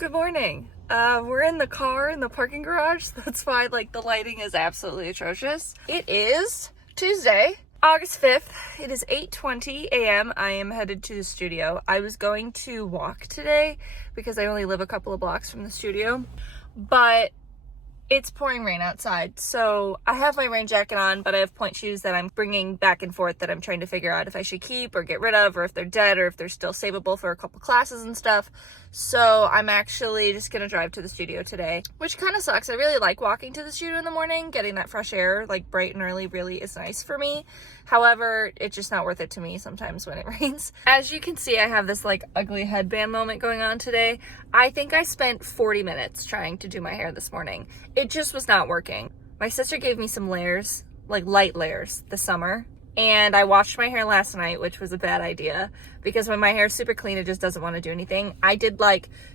Good morning. We're in the car in the parking garage. That's why the lighting is absolutely atrocious. It is Tuesday, August 5th. It is 8:20 a.m. I am headed to the studio. I was going to walk today because I only live a couple of blocks from the studio, but it's pouring rain outside. So I have my rain jacket on, but I have point shoes that I'm bringing back and forth that I'm trying to figure out if I should keep or get rid of, or if they're dead, or if they're still savable for a couple classes and stuff. So I'm actually just gonna drive to the studio today, which kind of sucks. I really like walking to the studio in the morning. Getting that fresh air bright and early really is nice for me. However, it's just not worth it to me sometimes when it rains. As you can see, I have this ugly headband moment going on today. I think I spent 40 minutes trying to do my hair this morning. It just was not working. My sister gave me some layers, light layers this summer. And I washed my hair last night, which was a bad idea because when my hair is super clean, it just doesn't want to do anything. I did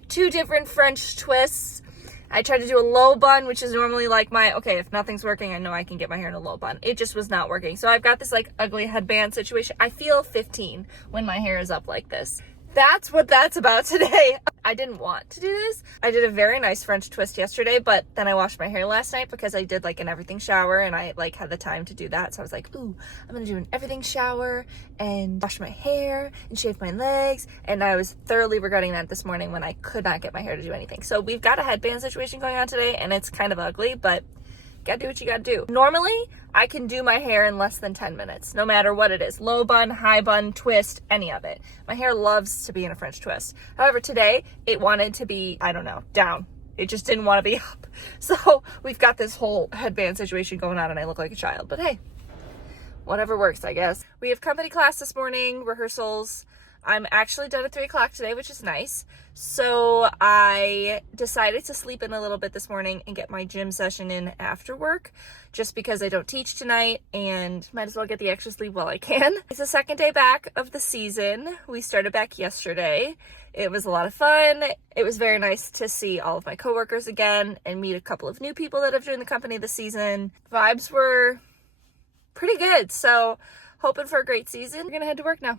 2 different French twists. I tried to do a low bun, which is normally okay, if nothing's working, I know I can get my hair in a low bun. It just was not working. So I've got this ugly headband situation. I feel 15 when my hair is up like this. That's what that's about today. I didn't want to do this. I did a very nice French twist yesterday, but then I washed my hair last night because I did an everything shower and I had the time to do that. So I was ooh, I'm gonna do an everything shower and wash my hair and shave my legs. And I was thoroughly regretting that this morning when I could not get my hair to do anything. So we've got a headband situation going on today and it's kind of ugly, but gotta do what you gotta do. Normally, I can do my hair in less than 10 minutes, no matter what it is. Low bun, high bun, twist, any of it. My hair loves to be in a French twist. However, today, it wanted to be, down. It just didn't want to be up. So we've got this whole headband situation going on and I look like a child. But hey, whatever works, I guess. We have company class this morning, rehearsals. I'm actually done at 3 o'clock today, which is nice. So I decided to sleep in a little bit this morning and get my gym session in after work, just because I don't teach tonight and might as well get the extra sleep while I can. It's the second day back of the season. We started back yesterday. It was a lot of fun. It was very nice to see all of my coworkers again and meet a couple of new people that have joined the company this season. Vibes were pretty good. So hoping for a great season. We're gonna head to work now.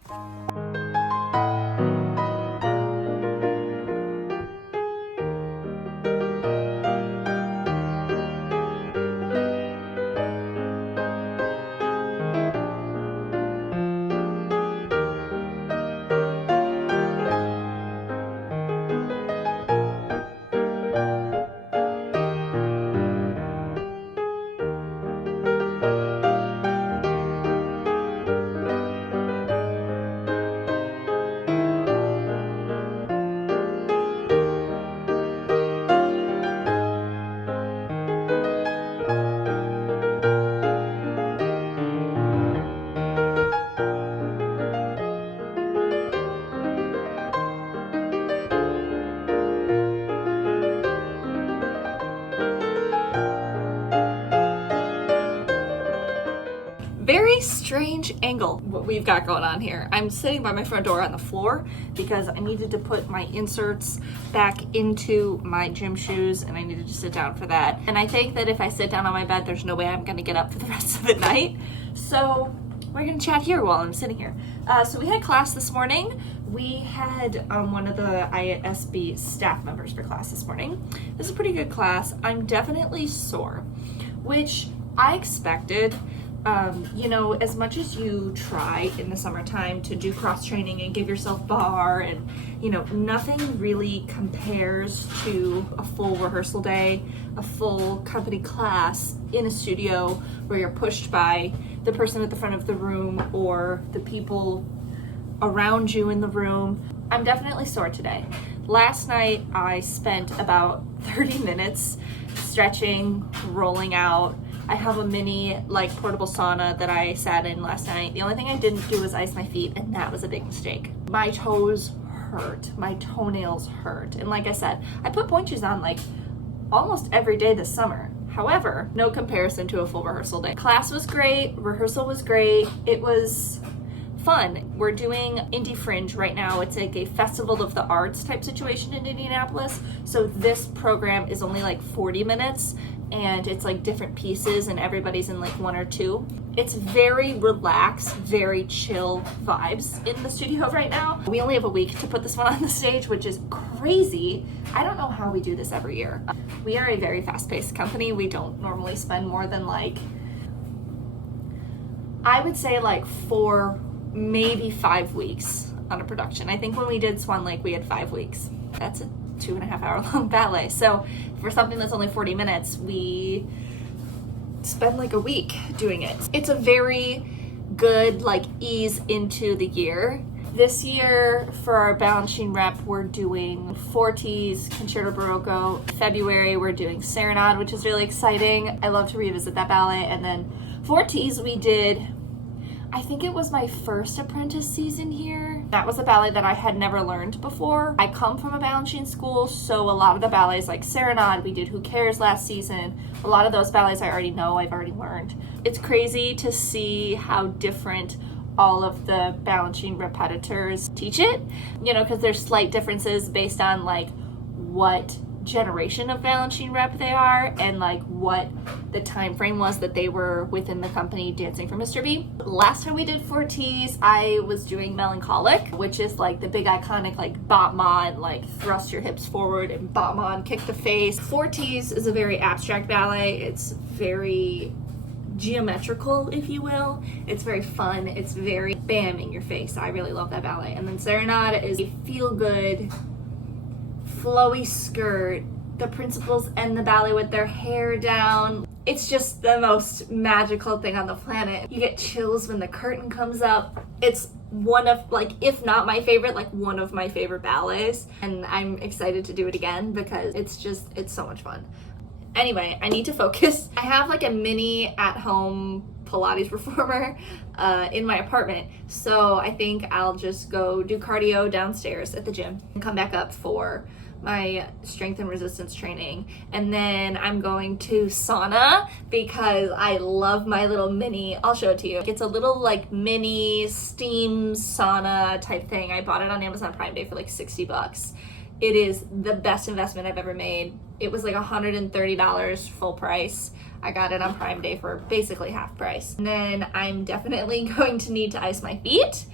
Very strange angle what we've got going on here. I'm sitting by my front door on the floor because I needed to put my inserts back into my gym shoes and I needed to sit down for that. And I think that if I sit down on my bed, there's no way I'm gonna get up for the rest of the night. So we're gonna chat here while I'm sitting here. So we had class this morning. We had one of the ISB staff members for class this morning. This is a pretty good class. I'm definitely sore, which I expected. As much as you try in the summertime to do cross training and give yourself bar and, nothing really compares to a full rehearsal day, a full company class in a studio where you're pushed by the person at the front of the room or the people around you in the room. I'm definitely sore today. Last night I spent about 30 minutes stretching, rolling out. I have a mini portable sauna that I sat in last night. The only thing I didn't do was ice my feet, and that was a big mistake. My toes hurt. My toenails hurt. And like I said, I put point shoes on almost every day this summer. However, no comparison to a full rehearsal day. Class was great. Rehearsal was great. It was fun. We're doing Indie Fringe right now. It's like a festival of the arts type situation in Indianapolis. So this program is only like 40 minutes and it's like different pieces and everybody's in like one or two. It's very relaxed, very chill vibes in the studio right now. We only have a week to put this one on the stage, which is crazy. I don't know how we do this every year. We are a very fast-paced company. We don't normally spend more than like, I would say like 4, maybe 5 weeks on a production. I think when we did Swan Lake, we had 5 weeks. That's a 2.5 hour long ballet. So for something that's only 40 minutes, we spend like a week doing it. It's a very good like ease into the year. This year for our Balanchine rep, we're doing Fortes, Concerto Barocco. February, we're doing Serenade, which is really exciting. I love to revisit that ballet. And then Fortes, we did, I think it was my first apprentice season here. That was a ballet that I had never learned before. I come from a Balanchine school, so a lot of the ballets like Serenade, we did Who Cares last season. A lot of those ballets I already know, I've already learned. It's crazy to see how different all of the Balanchine repetitors teach it, you know, because there's slight differences based on like what generation of Balanchine rep they are and like what the time frame was that they were within the company dancing for Mr. B. Last time we did Fortes, I was doing Melancholic, which is like the big iconic like battement, like thrust your hips forward and battement, kick the face. Fortes is a very abstract ballet. It's very geometrical, if you will. It's very fun. It's very bam in your face. I really love that ballet. And then Serenade is a feel-good flowy skirt. The principals end the ballet with their hair down. It's just the most magical thing on the planet. You get chills when the curtain comes up. It's one of, like, if not my favorite, like one of my favorite ballets. And I'm excited to do it again because it's so much fun. Anyway, I need to focus. I have like a mini at-home Pilates reformer in my apartment. So I think I'll just go do cardio downstairs at the gym and come back up for my strength and resistance training. And then I'm going to sauna because I love my little mini, I'll show it to you. It's a little like mini steam sauna type thing. I bought it on Amazon Prime Day for like $60. It is the best investment I've ever made. It was like $130 full price. I got it on Prime Day for basically half price. And then I'm definitely going to need to ice my feet.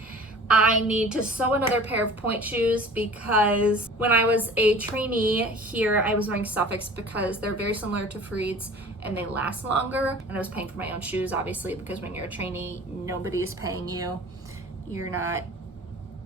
I need to sew another pair of point shoes because when I was a trainee here, I was wearing Suffolks because they're very similar to Freed's and they last longer. And I was paying for my own shoes, obviously, because when you're a trainee, nobody's paying you. You're not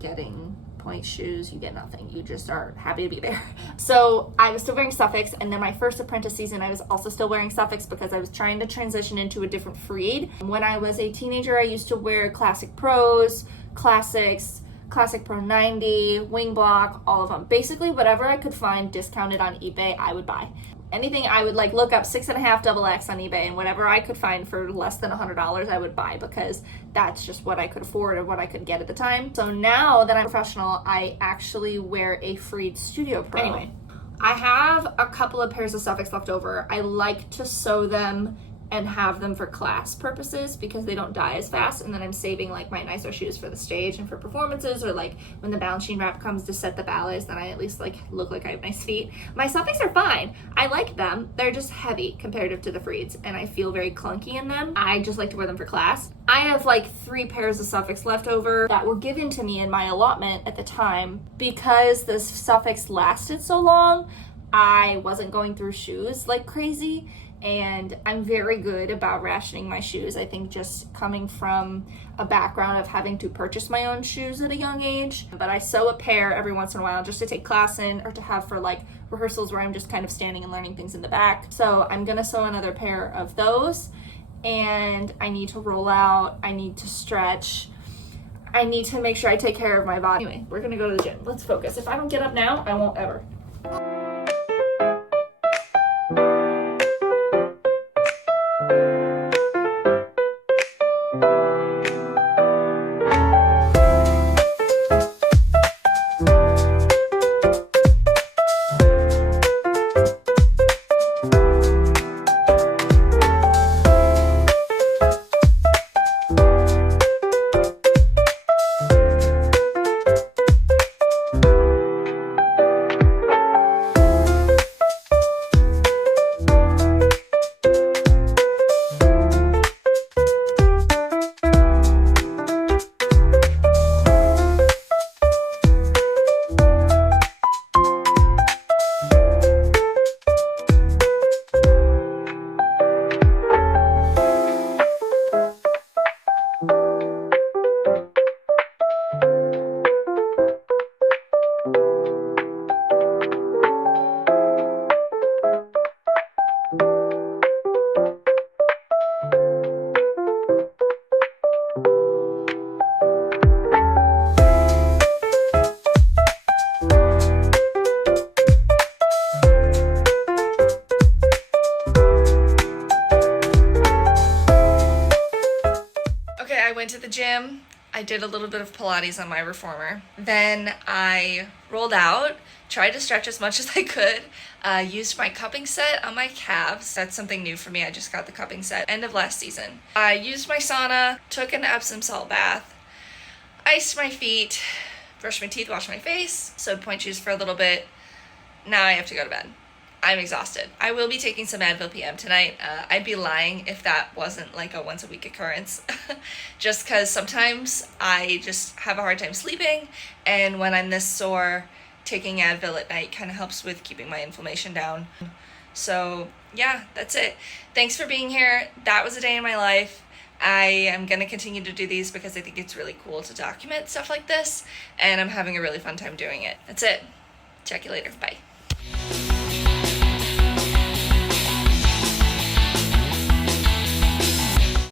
getting point shoes, you get nothing. You just are happy to be there. So I was still wearing Suffolks, and then my first apprentice season, I was also still wearing Suffolks because I was trying to transition into a different Freed. When I was a teenager, I used to wear Classic Pros, Classics, Classic Pro 90, Wing Block, all of them. Basically, whatever I could find discounted on eBay, I would buy. Anything I would like look up 6.5 XX on eBay, and whatever I could find for less than $100 I would buy because that's just what I could afford or what I could get at the time. So now that I'm professional, I actually wear a Freed Studio Pro. Anyway, I have a couple of pairs of Suffolks left over. I like to sew them and have them for class purposes because they don't die as fast, and then I'm saving like my nicer shoes for the stage and for performances, or like when the Balanchine rep comes to set the ballets, then I at least like look like I have nice feet. My Suffolks are fine. I like them. They're just heavy comparative to the Freeds and I feel very clunky in them. I just like to wear them for class. I have like 3 pairs of Suffolks left over that were given to me in my allotment at the time. Because the Suffolks lasted so long, I wasn't going through shoes like crazy. And I'm very good about rationing my shoes. I think just coming from a background of having to purchase my own shoes at a young age. But I sew a pair every once in a while just to take class in or to have for like rehearsals where I'm just kind of standing and learning things in the back. So I'm gonna sew another pair of those. And I need to roll out, I need to stretch, I need to make sure I take care of my body. Anyway, we're gonna go to the gym. Let's focus. If I don't get up now, I won't ever. I did a little bit of Pilates on my reformer. Then I rolled out, tried to stretch as much as I could, used my cupping set on my calves. That's something new for me. I just got the cupping set end of last season. I used my sauna, took an Epsom salt bath, iced my feet, brushed my teeth, washed my face, sewed point shoes for a little bit. Now I have to go to bed. I'm exhausted. I will be taking some Advil PM tonight. I'd be lying if that wasn't like a once a week occurrence. Just because sometimes I just have a hard time sleeping, and when I'm this sore, taking Advil at night kind of helps with keeping my inflammation down. So yeah, that's it. Thanks for being here. That was a day in my life. I am going to continue to do these because I think it's really cool to document stuff like this, and I'm having a really fun time doing it. That's it. Check you later. Bye.